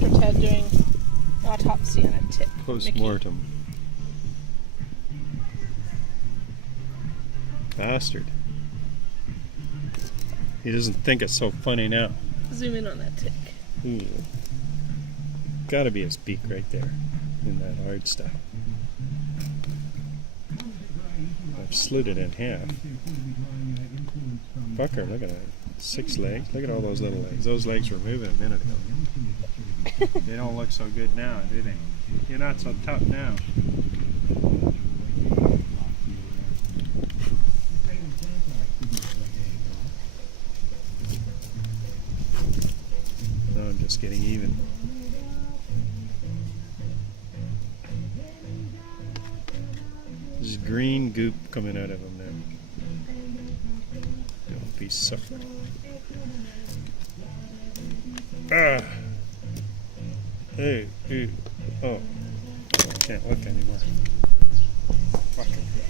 Dr. Ted doing autopsy on a tick. Post-mortem. Bastard. He doesn't think it's so funny now. Zoom in on that tick. Ooh. Gotta be his beak right there in that hard stuff. I've slid it in half. Fucker, look at that. 6 legs. Look at all those little legs. Those legs were moving a minute ago. They don't look so good now, do they? You're not so tough now. No, I'm just getting even. There's green goop coming out of him now. Don't be suffering. Ah! Hey, ew. Oh. I can't look anymore. Fuck it.